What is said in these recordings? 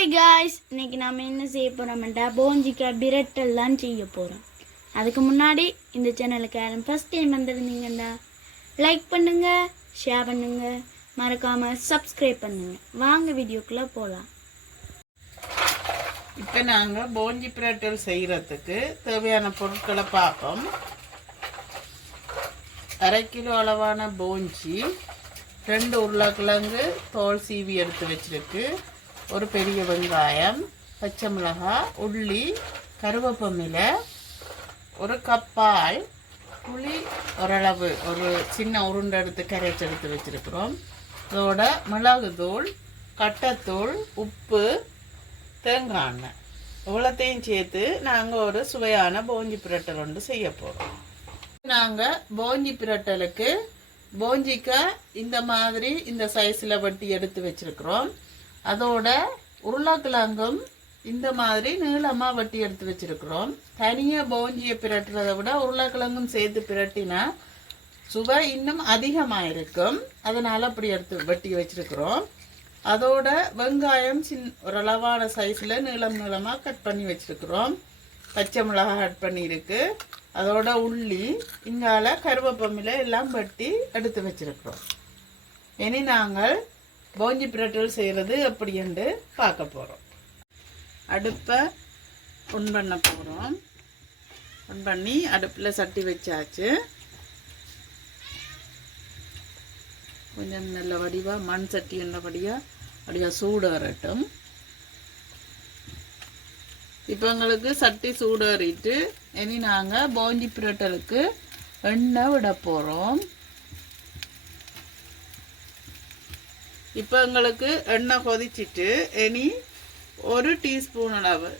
Hi guys இன்னைக்கு நாம் என்ன செய்ய போறோம்டா போஞ்சிக்காய் பிரட்டெல்லாம் செய்ய போறோம். அதுக்கு முன்னாடி இந்த சேனலுக்கு யாரும் ஃபர்ஸ்ட் டைம் வந்திருந்தீங்கண்டா லைக் பண்ணுங்க ஷேர் பண்ணுங்க மறக்காம சப்ஸ்கிரைப் பண்ணுங்க. வாங்க வீடியோக்குள்ள போகலாம் இப்போ நாங்கள் போஞ்சி பிரட்டல் செய்கிறதுக்கு தேவையான பொருட்களை பார்ப்போம். அரை கிலோ அளவான போஞ்சி ரெண்டு உருளைக்கிழங்கு தோல் சீவி எடுத்து வச்சிருக்கு. ஒரு பெரிய வெங்காயம் பச்சை மிளகாய் உள்ளி கருவேப்பமிலை ஒரு கப்பால் புளி ஓரளவு ஒரு சின்ன உருண்டை எடுத்து கரைச்சி எடுத்து வச்சுருக்குறோம். அதோட மிளகுத்தூள் கட்டத்தூள் உப்பு தேங்காய் எண்ணெய். இவ்வளோத்தையும் சேர்த்து நாங்கள் ஒரு சுவையான போஞ்சி பிரட்டல் ஒன்று செய்ய போகிறோம் நாங்கள் போஞ்சி பிரட்டலுக்கு போஞ்சிக்காய் இந்த மாதிரி இந்த சைஸில் வட்டி எடுத்து வச்சிருக்கிறோம். அதோட உருளைக்கிழங்கும் இந்த மாதிரி நீளமாக வெட்டி எடுத்து வச்சிருக்கிறோம். தனியாக போஞ்சியை பிரட்டுறதை விட உருளைக்கிழங்கும் சேர்த்து பிரட்டினா சுவை இன்னும் அதிகமாக இருக்கும் அதனால் அப்படி எடுத்து வெட்டி வச்சிருக்கிறோம். அதோட வெங்காயம் சின் ஓரளவான சைஸில் நீளம் நீளமாக கட் பண்ணி வச்சிருக்கிறோம். பச்சை மிளகாய் கட் பண்ணியிருக்கு அதோட உள்ளி இங்கால கருவேப்பமில எல்லாம் வெட்டி எடுத்து வச்சுருக்குறோம். இனி நாங்கள் போஞ்சி பிரட்டல் செய்கிறது எப்படின்னு பார்க்க போகிறோம் அடுப்பை ஒன் பண்ண போகிறோம் ஒன் பண்ணி அடுப்பில் சட்டி வச்சாச்சு. கொஞ்சம் நல்ல வடிவாக மண் சட்டி நல்லபடியாக அப்படியாக சூடு வரட்டும் இப்போ எங்களுக்கு சட்டி சூடு வரிட்டு இனி நாங்கள் போஞ்சி பிரட்டலுக்கு எண்ணெய் விட போகிறோம் இப்போ எங்களுக்கு எண்ணெய் கொதிச்சிட்டு இனி ஒரு டீஸ்பூன் அளவு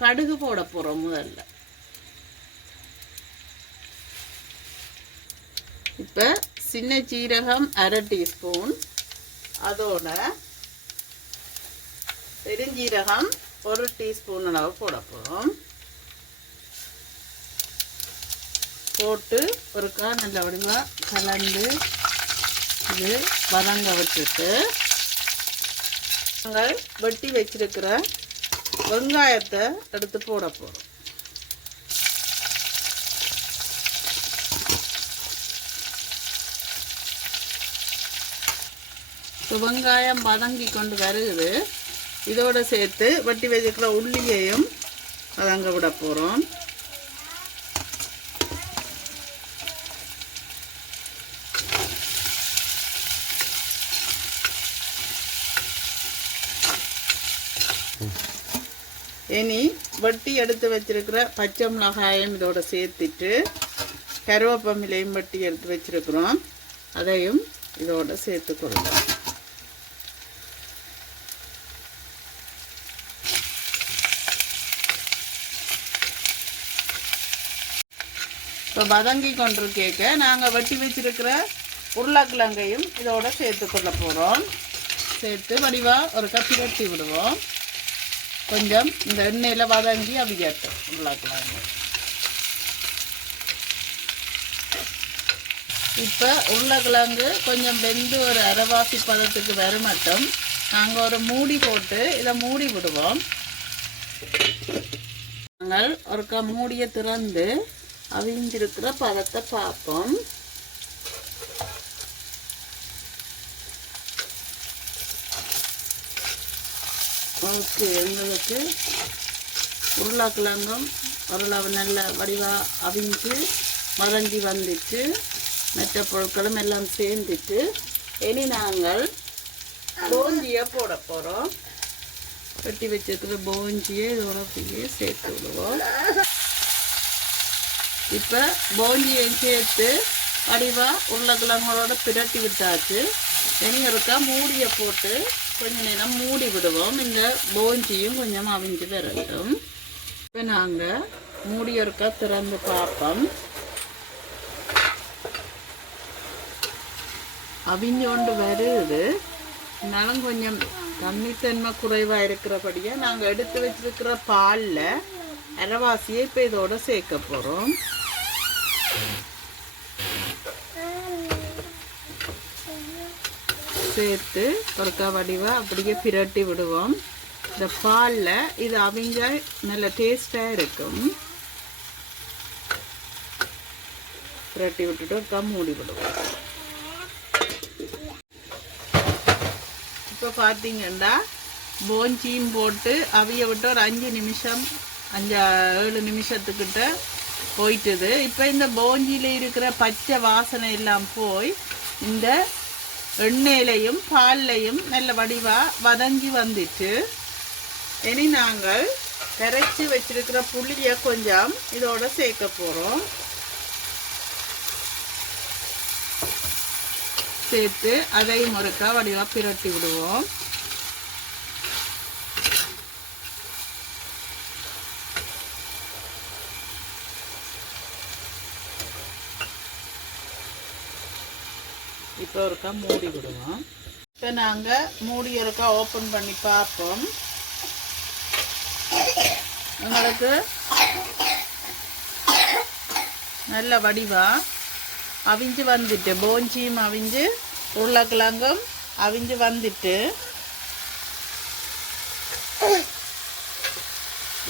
கடுகு போட போகிறோம் முதல்ல. இப்போ சின்ன சீரகம் அரை டீஸ்பூன். அதோட பெருஞ்சீரகம் ஒரு டீஸ்பூன் அளவு போட போகிறோம் போட்டு ஒருக்கா நல்ல வடிவாக கலந்து இது வதங்க விட்டுட்டு நாங்கள் வெட்டி வச்சிருக்கிற வெங்காயத்தை எடுத்து போட போகிறோம் இப்போ வெங்காயம் வதங்கி கொண்டு வருகுது. இதோட சேர்த்து வட்டி வச்சுக்கிற உள்ளியையும் வதங்க விட போகிறோம் இனி வெட்டி எடுத்து வச்சிருக்கிற பச்சை மிளகாயும் இதோட சேர்த்துட்டு கருவேப்பமிலையும் வெட்டி எடுத்து வச்சிருக்கிறோம். அதையும் இதோட சேர்த்துக்கொள்ளலாம் இப்போ வதங்கி கொண்டிருக்கேக்க நாங்கள் வெட்டி வச்சிருக்கிற உருளைக்கிழங்கையும் இதோட சேர்த்துக்கொள்ள போகிறோம் சேர்த்து வடிவாக ஒரு கத்தி வெட்டி விடுவோம். கொஞ்சம் இந்த எண்ணெயில் வதங்கி அவியட்டும் உருளைக்கிழங்கு இப்போ உருளைக்கிழங்கு கொஞ்சம் வெந்து ஒரு அரைவாசி பதத்துக்கு வர மட்டும் நாங்கள் ஒரு மூடி போட்டு இதை மூடி விடுவோம். நாங்கள் ஒருக்கா மூடியை திறந்து அவிஞ்சிருக்கிற பதத்தை பார்ப்போம். அளவுக்கு எங்களுக்கு உருளைக்கிழங்கும் ஓரளவு நல்ல வடிவாக அவிஞ்சு மறைஞ்சி வந்துட்டு மற்ற பொருட்களும் எல்லாம் சேர்ந்துட்டு இனி நாங்கள் போஞ்சியை போட போகிறோம் வெட்டி வச்சிருக்கிற போஞ்சியை இதோட சேர்த்து விடுவோம். இப்போ போஞ்சியை சேர்த்து வடிவாக உருளைக்கிழங்கோட பிரட்டி விட்டாச்சு. இனி இருக்கா மூடியை போட்டு கொஞ்ச நேரம் மூடி விடுவோம். இந்த போஞ்சியும் கொஞ்சம் அவிஞ்சு வரட்டும். இப்போ நாங்கள் மூடி ஒருக்கா திறந்து பார்ப்போம். அவிஞ்சோண்டு வருது. இருந்தாலும் கொஞ்சம் தண்ணித்தன்மை குறைவாக இருக்கிறபடியாக நாங்கள் எடுத்து வச்சிருக்கிற பாலில் அரைவாசியை இப்போ இதோடு சேர்க்க போகிறோம் சேர்த்து ஒருக்கா வடிவாக அப்படியே பிரட்டி விடுவோம். இந்த பாலில் இது அவிஞ்சா நல்ல டேஸ்டாக இருக்கும். புரட்டி விட்டுட்டு ஒருக்கா மூடி விடுவோம். இப்போ பார்த்தீங்கன்னா போஞ்சியும் போட்டு அவிய விட்டு ஒரு அஞ்சு நிமிஷம் அஞ்சு ஏழு நிமிஷத்துக்கிட்ட போயிட்டுது. இப்போ இந்த போஞ்சியில் இருக்கிற பச்சை வாசனை எல்லாம் போய் இந்த எண்ணெயிலையும் பால்லையும் நல்ல வடிவாக வதங்கி வந்துட்டு இனி நாங்கள் கரைச்சி வச்சிருக்கிற புளியை கொஞ்சம் இதோட சேர்க்க போகிறோம் சேர்த்து அதையும் ஒருக்கா வடிவாக பிரட்டி விடுவோம். இப்போ ஒருக்கா மூடி விடுவோம். இப்போ நாங்கள் மூடி ஒருக்கா ஓப்பன் பண்ணி பார்ப்போம். உங்களுக்கு நல்ல வடிவா. அவிஞ்சு வந்துட்டு போஞ்சியும் அவிஞ்சு உருளைக்கிழங்கும் அவிஞ்சு வந்துட்டு.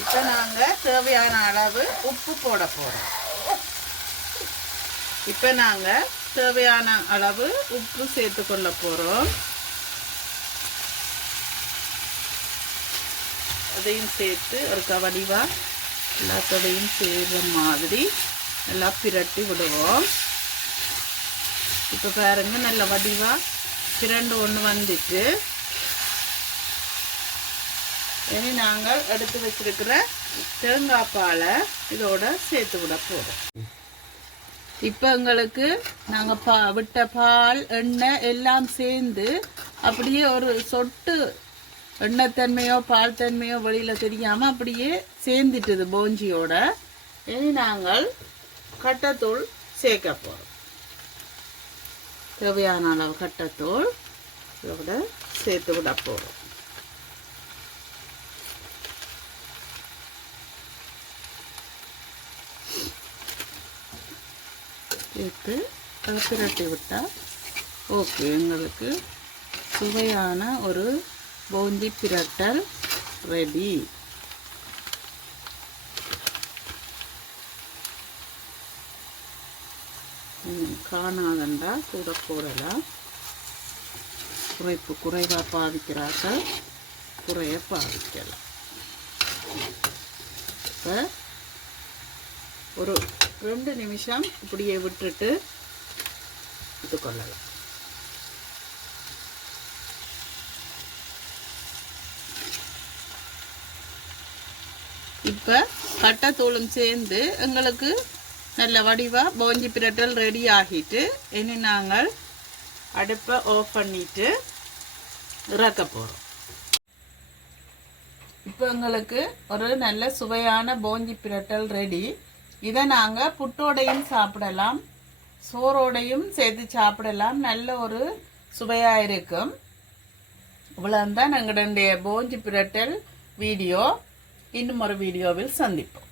இப்போ நாங்கள் தேவையான அளவு உப்பு போட போகிறோம் இப்போ நாங்கள் தேவையான அளவு உப்பு சேர்த்து கொள்ள போகிறோம் அதையும் சேர்த்து ஒரு கவடிவாக எல்லாத்தோடையும் சேர்கிற மாதிரி நல்லா பிரட்டி விடுவோம். இப்போ பாருங்க நல்ல வடிவாக பிரண்டு ஒன்று வந்துட்டு. இனி நாங்கள் எடுத்து வச்சிருக்கிற தேங்காய் பாலை இதோட சேர்த்து விட போகிறோம் இப்போ எங்களுக்கு நாங்கள் பா விட்ட பால் எண்ணெய் எல்லாம் சேர்ந்து அப்படியே ஒரு சொட்டு எண்ணெய் தன்மையோ பால் தன்மையோ வெளியில் தெரியாமல் அப்படியே சேர்ந்துட்டுது போஞ்சியோட. இனி நாங்கள் கட்டத்தூள் சேர்க்க போகிறோம் தேவையான அளவு கட்டத்தூள் இதோட சேர்த்து விட போகிறோம் சேர்த்து அதை பிரட்டி விட்டால் ஓகே. எங்களுக்கு சுவையான ஒரு பூந்தி பிரட்டல் ரெடி காணாதண்டா கூட போடலாம் குறைப்பு குறைவாக பாதிக்கிறார்கள். குறைய பாதிக்கலாம் இப்போ ஒரு ரெண்டு நிமிஷம் இப்படியே விட்டுட்டு இது கொள்ளலாம். இப்போ கட்டத்தூளும் சேர்ந்து எங்களுக்கு நல்ல வடிவாக போஞ்சி பிரட்டல் ரெடி ஆகிட்டு இனி நாங்கள் அடுப்பை ஆஃப் பண்ணிட்டு இறக்க போகிறோம் இப்போ எங்களுக்கு ஒரு நல்ல சுவையான போஞ்சி பிரட்டல் ரெடி இதை நாங்கள் புட்டோடையும் சாப்பிடலாம் சோறோடையும் சேர்த்து சாப்பிடலாம். நல்ல ஒரு சுவையாக இருக்கும். இவ்வளோதான் எங்களுடைய போஞ்சி பிரட்டல் வீடியோ. இன்னும் ஒரு வீடியோவில் சந்திப்போம்.